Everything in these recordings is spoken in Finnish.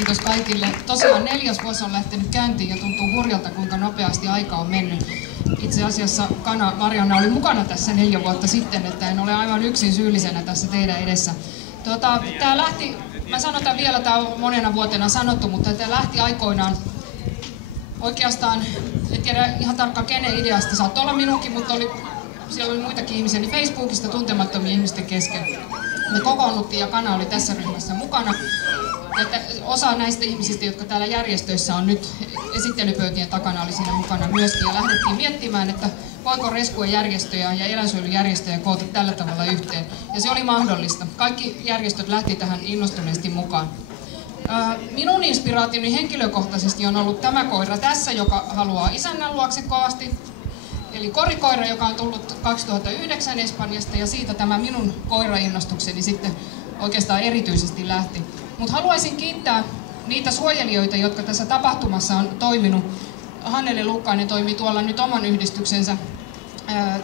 Kiitos kaikille. Tosiaan 4. vuosi on lähtenyt käyntiin ja tuntuu hurjalta, kuinka nopeasti aika on mennyt. Itse asiassa Kana Marianna oli mukana tässä 4 vuotta sitten, että en ole aivan yksin syyllisenä tässä teidän edessä. Tämä lähti, mä sanotaan vielä, tämä on monena vuotena sanottu, mutta tämä lähti aikoinaan oikeastaan, en tiedä ihan tarkkaan kenen ideasta, saattoi olla minunkin, mutta siellä oli muitakin ihmisiä, niin Facebookista tuntemattomien ihmisten kesken. Me kokoonnuttiin ja Kana oli tässä ryhmässä mukana. Ja osa näistä ihmisistä, jotka täällä järjestöissä on nyt esittelypöytien takana, oli siinä mukana myöskin. Ja lähdettiin miettimään, että voiko rescue järjestöjä ja eläinsuojelujärjestöjä koota tällä tavalla yhteen. Ja se oli mahdollista. Kaikki järjestöt lähti tähän innostuneesti mukaan. Minun inspiraationi henkilökohtaisesti on ollut tämä koira tässä, joka haluaa isännän luokse kovasti. Eli korikoira, joka on tullut 2009 Espanjasta, ja siitä tämä minun koirainnostukseni sitten oikeastaan erityisesti lähti. Mutta haluaisin kiittää niitä suojelijoita, jotka tässä tapahtumassa on toiminut. Hannele Luukkainen toimii tuolla nyt oman yhdistyksensä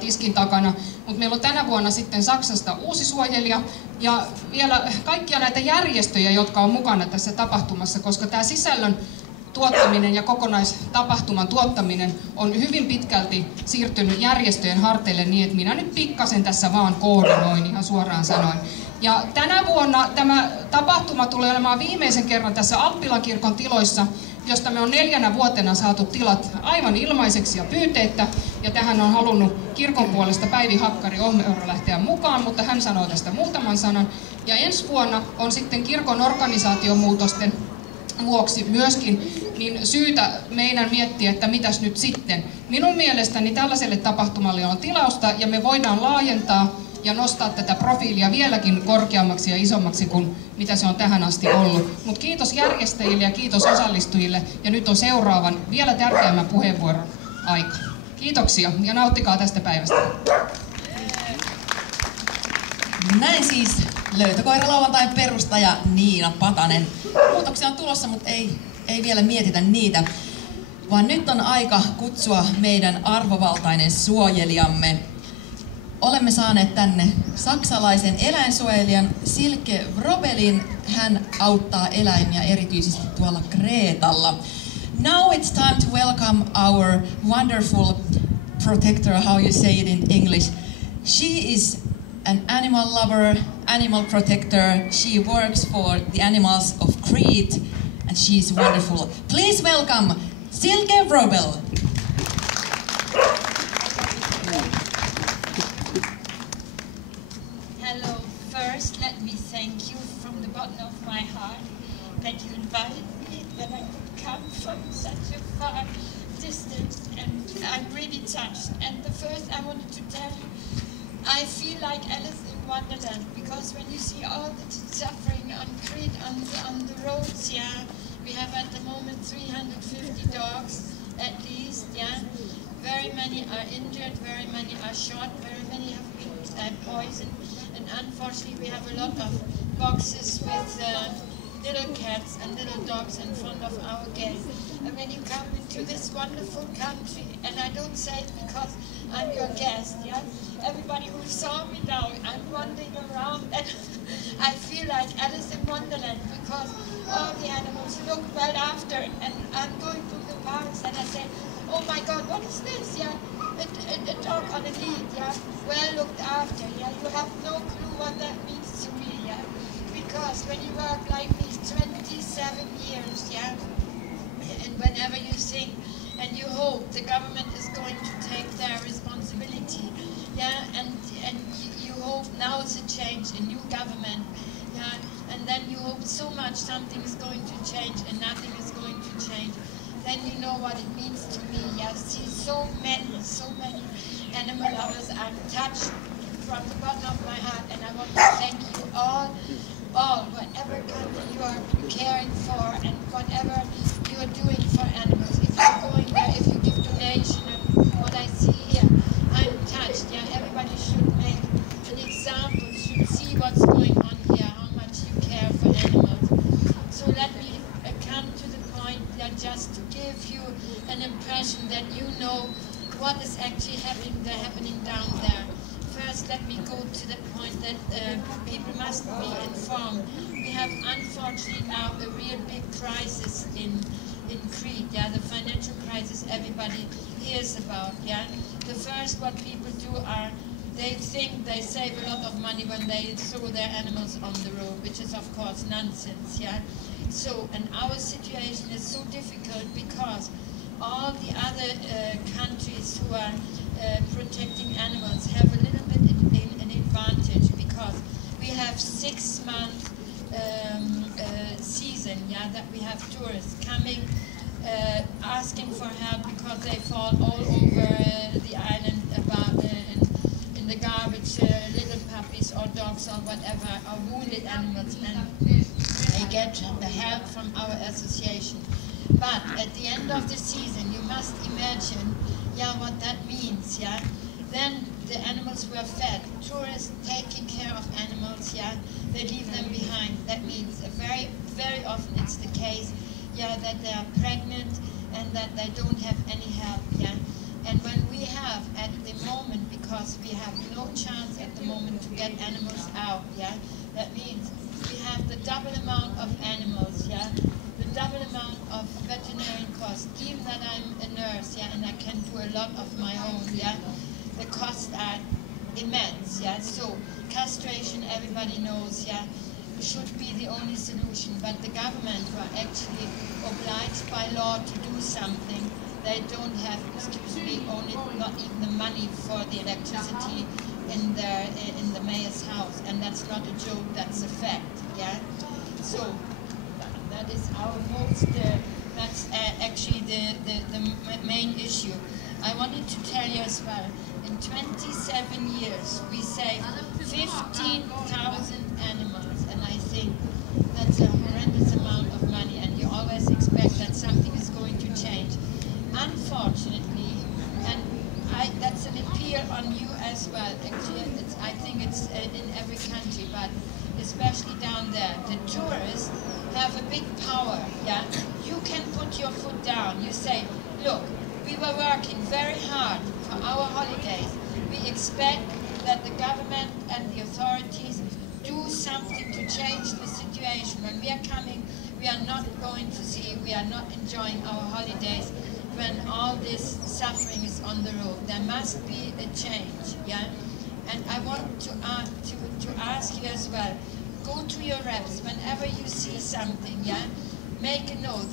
tiskin takana, mutta meillä on tänä vuonna sitten Saksasta uusi suojelija ja vielä kaikkia näitä järjestöjä, jotka on mukana tässä tapahtumassa, koska tämä sisällön tuottaminen ja kokonaistapahtuman tuottaminen on hyvin pitkälti siirtynyt järjestöjen harteille niin, että minä nyt pikkasen tässä vaan koordinoin ihan suoraan sanoen. Ja tänä vuonna tämä tapahtuma tulee olemaan viimeisen kerran tässä Alppilan kirkon tiloissa, josta me on 4 vuotena saatu tilat aivan ilmaiseksi ja pyyteettä. Ja tähän on halunnut kirkon puolesta Päivi Hakkari Ohmeuro lähteä mukaan, mutta hän sanoo tästä muutaman sanan. Ja ensi vuonna on sitten kirkon organisaatiomuutosten vuoksi myöskin niin syytä meidän miettiä, että mitäs nyt sitten. Minun mielestäni tällaiselle tapahtumalle on tilausta ja me voidaan laajentaa ja nostaa tätä profiilia vieläkin korkeammaksi ja isommaksi kuin mitä se on tähän asti ollut. Mutta kiitos järjestäjille ja kiitos osallistujille ja nyt on seuraavan vielä tärkeämmän puheenvuoron aika. Kiitoksia ja nauttikaa tästä päivästä. Näin siis Löytökoiralauantain perustaja Niina Patanen. Muutoksia on tulossa, mutta ei vielä mietitä niitä, vaan nyt on aika kutsua meidän arvovaltainen suojelijamme. Olemme saaneet tänne saksalaisen eläinsuojelijan Silke Vrobelin. Hän auttaa eläimiä erityisesti tuolla Kreetalla. Now it's time to welcome our wonderful protector, how you say it in English. She is an animal lover, animal protector. She works for the animals of Crete and she's wonderful. Please welcome Silke Vrobel. Hello. First, let me thank you from the bottom of my heart that you invited me, that I could come from such a far distance, and I'm really touched. And the first I wanted to tell you, I feel like Alice in Wonderland, because when you see all the suffering on Crete, on the roads, yeah, we have at the moment 350 dogs at least, yeah. Very many are injured, very many are shot, very many have been poisoned, and unfortunately we have a lot of boxes with little cats and little dogs in front of our gate. And when you come into this wonderful country, and I don't say it because I'm your guest, yeah? Everybody who saw me now, I'm wandering around and I feel like Alice in Wonderland because all the animals look well after, and I'm going through the parks and I say, oh my God, what is this? Yeah, a dog on a lead, yeah, well looked after, yeah. You have no clue what that means to me, yeah. Because when you work like me 27 years, yeah, and whenever you think and you hope the government is going to take their responsibility, yeah, and you hope now is a change, a new government, yeah, and then you hope so much something is going to change and nothing is going to change. Then you know what it means to me. Yeah, see so many animal lovers. I'm touched from the bottom of my heart, and I want to thank you all, whatever country you are caring for and whatever you are doing for animals. If you're going there, if you give donation, and what I see here, I'm touched. Yeah, everybody should make an example, should see what's going on here, how much you care for animals. So let me come to the point that just to give you an impression that you know what is actually happening down there. first let me go to the point that people must be informed. We have unfortunately now a real big crisis in Crete, yeah, the financial crisis everybody hears about, yeah. The first what people do are, they think they save a lot of money when they throw their animals on the road, which is of course nonsense, yeah. So, and our situation is so difficult because all the other countries who are protecting animals have a little bit an advantage because we have 6 month season, yeah, that we have tourists coming, asking for help because they fall all over the island about in the garbage, little puppies or dogs or whatever, or wounded animals, and they get the help from our association. But at the end of the season, you must imagine, yeah, what that means, yeah. Then the animals were fed. Tourists taking care of animals, yeah, they leave them behind. That means very, very often it's the case, yeah, that they are pregnant and that they don't have any help, yeah. And when we have at the moment, because we have no chance at the moment to get animals out, yeah, that means we have the double amount of animals, yeah, the double amount of veterinarian costs, even that I'm a nurse, yeah, and I can do a lot of my own, yeah, the costs are immense, yeah. So castration, everybody knows, yeah, should be the only solution, but the government were actually obliged by law to do something. They don't have, excuse me, not even the money for the electricity in the mayor's house, and that's not a joke, that's a fact, yeah. So that is our most, that's actually the main issue. I wanted to tell you as well, in 27 years we saved 15,000 animals, and I think that's a horrendous amount of money, and you always expect that something is going to change. Unfortunately, and that's an appeal on you as well, actually, I think it's in every country, but especially down there, the tourists have a big power, yeah? You can put your foot down, you say, look, we were working very hard for our holidays. We expect that the government and the authorities do something to change the situation. When we are coming, we are not going to see, we are not enjoying our holidays when all this suffering is on the road. There must be a change, yeah? And I want to ask you as well, go to your reps whenever you see something, yeah? Make a note,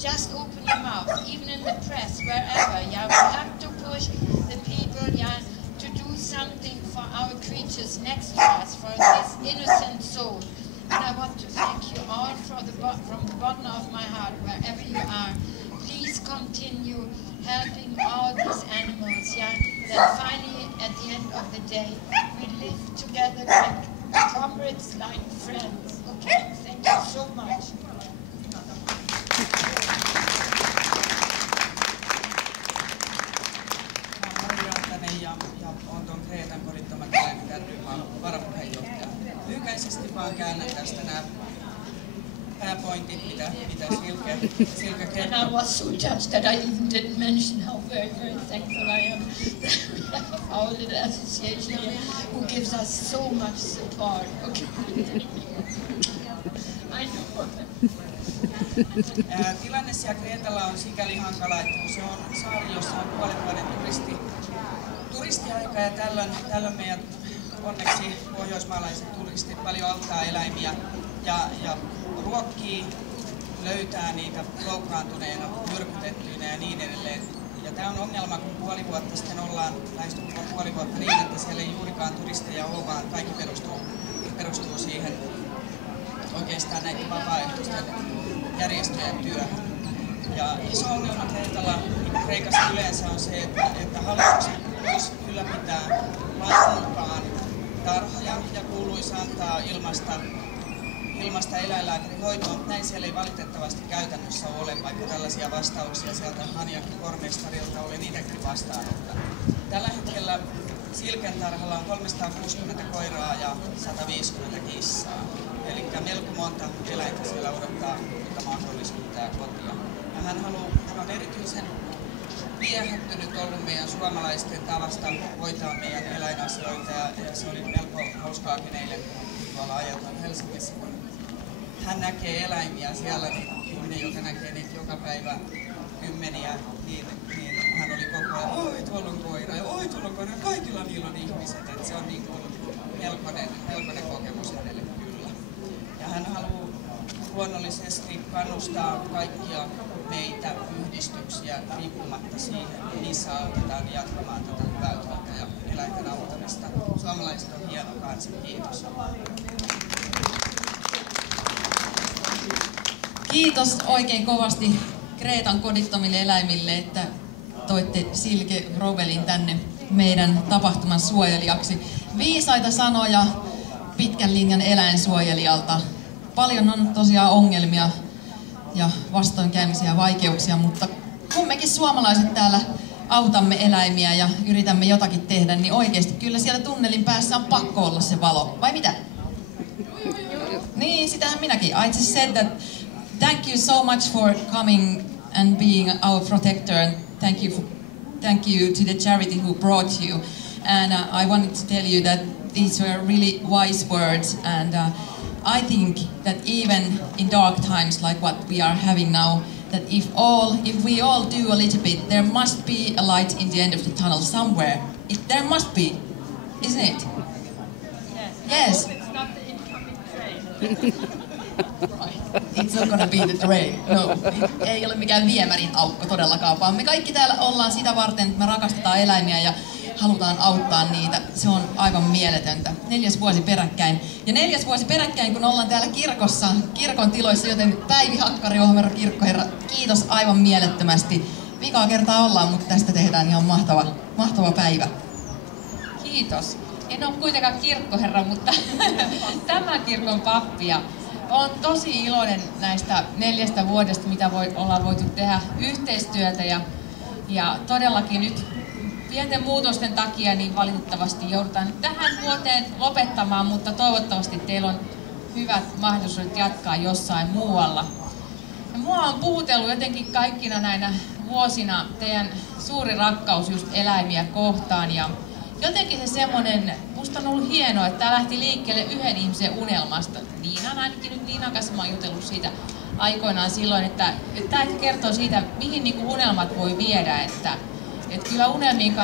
just open your mouth, even in the press, wherever, yeah? We have to push the people, yeah, to do something for our creatures next to us, for this innocent soul. And I want to thank you all from the bottom of my heart, wherever you are. Please continue helping all these animals, yeah? That finally, at the end of the day, we live together like comrades, like friends. Okay, thank you so much. Ja on tuon Kreetan korittamat eläinten varapuheenjohtaja. Lyhykäisesti vaan käännän tästä nämä pääpointit, mitä Silke kertoo. And I was so touched that I even didn't mention how very, very thankful I am that we have our little association here who gives us so much support. Okay. I know. Tilanne siellä Kreetalla on sikäli hankala, että kun se on saari, jossa on puolen vuoden turistiaika, ja tällöin meidän onneksi pohjoismaalaiset turistit paljon auttaa eläimiä ja ruokkii, löytää niitä loukkaantuneena, myrkytettyinä ja niin edelleen. Ja tämä on ongelma, kun puoli vuotta sitten ollaan lähestulkoon puoli vuotta niin, että siellä ei juurikaan turisteja ole, vaan kaikki perustuu siihen oikeastaan näiden vapaaehtoisten järjestöjen työhön. Ja iso ongelma Kreetalla, niin kuin Kreikassa yleensä, on se, että hallituksen kuuluisi ylläpitää lain mukaan tarhoja ja kuuluisi antaa ilmasta eläinlääkärihoitoa, mutta näin siellä ei valitettavasti käytännössä ole, vaikka tällaisia vastauksia sieltä Haniakin pormestarilta olen itsekin vastaanottanut. Tällä hetkellä Silken tarhalla on 360 koiraa ja 150 kissaa. Eli melko monta eläintä siellä odottaa uutta mahdollisuutta ja kotia. Ja hän on erityisen viehättynyt ollut meidän suomalaisten tavasta hoitaa meidän eläinasioita ja se oli melko hauskaakin eilen, kun tuolla ajetaan Helsingissä, kun hän näkee eläimiä siellä, niin ihminen, joka näkee niitä joka päivä kymmeniä, niin hän oli koko ajan, oi tuolla on koira ja oi tuolla on koira, kaikilla niillä on ihmiset, että se on niin kuin melkoinen kokemus hänelle kyllä. Ja hän haluaa luonnollisesti kannustaa kaikkia meitä yhdistyksiä riippumatta siihen, missä autetaan jatkamaan tätä hyvää työtä ja eläinten auttamista. Suomalaiset on hieno kansa. Kiitos. Kiitos oikein kovasti Kreetan kodittomille eläimille, että toitte Silke Rovelin tänne meidän tapahtuman suojelijaksi. Viisaita sanoja pitkän linjan eläinsuojelijalta. Paljon on tosiaan ongelmia ja vastoinkäymisiä ja vaikeuksia, mutta kun mekin suomalaiset täällä autamme eläimiä ja yritämme jotakin tehdä, niin oikeasti kyllä siellä tunnelin päässä on pakko olla se valo. Vai mitä? Niin, sitähän minäkin. I just said that thank you so much for coming and being our protector, and thank you to the charity who brought you. And I wanted to tell you that these were really wise words, and I think that even in dark times like what we are having now, that if we all do a little bit, there must be a light in the end of the tunnel somewhere. There must be, isn't it? Yes. It's not the incoming train. Right. It's not gonna be the train. No. Ei ole mikään viemärin aukko todellakaan, vaan me kaikki täällä ollaan sitä varten, että me rakastetaan eläimiä ja halutaan auttaa niitä. Se on aivan mieletöntä. 4. vuosi peräkkäin. Ja 4. vuosi peräkkäin, kun ollaan täällä kirkossa, kirkon tiloissa, joten Päivi Hakkari, Ohmero kirkkoherra, kiitos aivan mielettömästi. Vikaa kertaa ollaan, mutta tästä tehdään ihan mahtava päivä. Kiitos. En ole kuitenkaan kirkkoherra, mutta tämän kirkon pappi. Ja olen tosi iloinen näistä 4 vuodesta, mitä ollaan voitu tehdä yhteistyötä. Ja todellakin nyt pienten muutosten takia niin valitettavasti joudutaan nyt tähän vuoteen lopettamaan, mutta toivottavasti teillä on hyvät mahdollisuudet jatkaa jossain muualla. Ja mua on puhutellut jotenkin kaikkina näinä vuosina teidän suuri rakkaus just eläimiä kohtaan. Ja jotenkin se semmoinen, musta on ollut hienoa, että tämä lähti liikkeelle yhden ihmisen unelmasta. Niinan ainakin nyt Niinan kanssa mä oon jutellut siitä aikoinaan silloin, että tämä kertoo siitä, mihin niinku unelmat voi viedä. Että kyllä unelmiin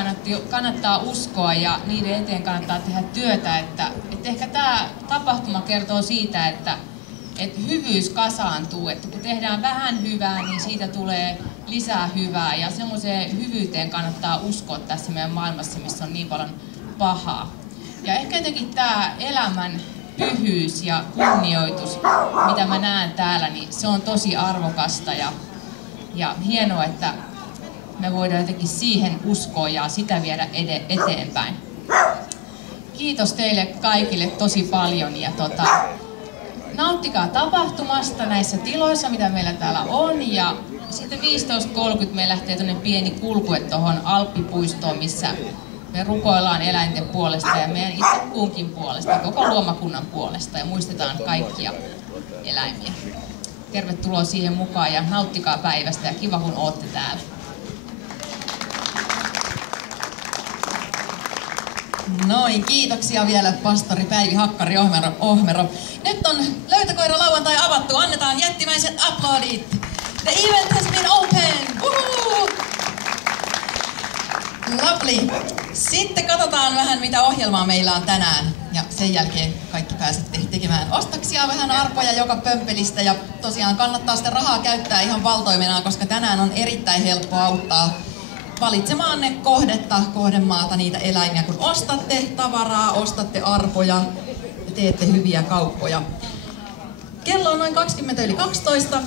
kannattaa uskoa ja niiden eteen kannattaa tehdä työtä. Että ehkä tämä tapahtuma kertoo siitä, että hyvyys kasaantuu. Että kun tehdään vähän hyvää, niin siitä tulee lisää hyvää. Ja semmoiseen hyvyyteen kannattaa uskoa tässä meidän maailmassa, missä on niin paljon pahaa. Ja ehkä jotenkin tämä elämän pyhyys ja kunnioitus, mitä mä näen täällä, niin se on tosi arvokasta ja hienoa, että me voidaan jotenkin siihen uskoa ja sitä viedä eteenpäin. Kiitos teille kaikille tosi paljon ja nauttikaa tapahtumasta näissä tiloissa, mitä meillä täällä on. Ja sitten 15.30 me lähtee tuonne pieni kulkue tuohon Alppipuistoon, missä me rukoillaan eläinten puolesta ja meidän itse kunkin puolesta ja koko luomakunnan puolesta ja muistetaan kaikkia eläimiä. Tervetuloa siihen mukaan ja nauttikaa päivästä ja kiva kun ootte täällä. Noin, kiitoksia vielä pastori Päivi Hakkari Ohmero. Nyt on Löytökoira lauantai avattu. Annetaan jättimäiset aplodit. The event has been open. Woohoo! Lovely. Sitten katsotaan vähän, mitä ohjelmaa meillä on tänään. Ja sen jälkeen kaikki pääsette tekemään ostoksia, vähän arpoja joka pömpelistä. Ja tosiaan kannattaa sitä rahaa käyttää ihan valtoimenaan, koska tänään on erittäin helppo auttaa valitsemaan ne kohdemaata, niitä eläimiä, kun ostatte tavaraa, ostatte arpoja ja teette hyviä kauppoja. Kello on noin 20 yli 12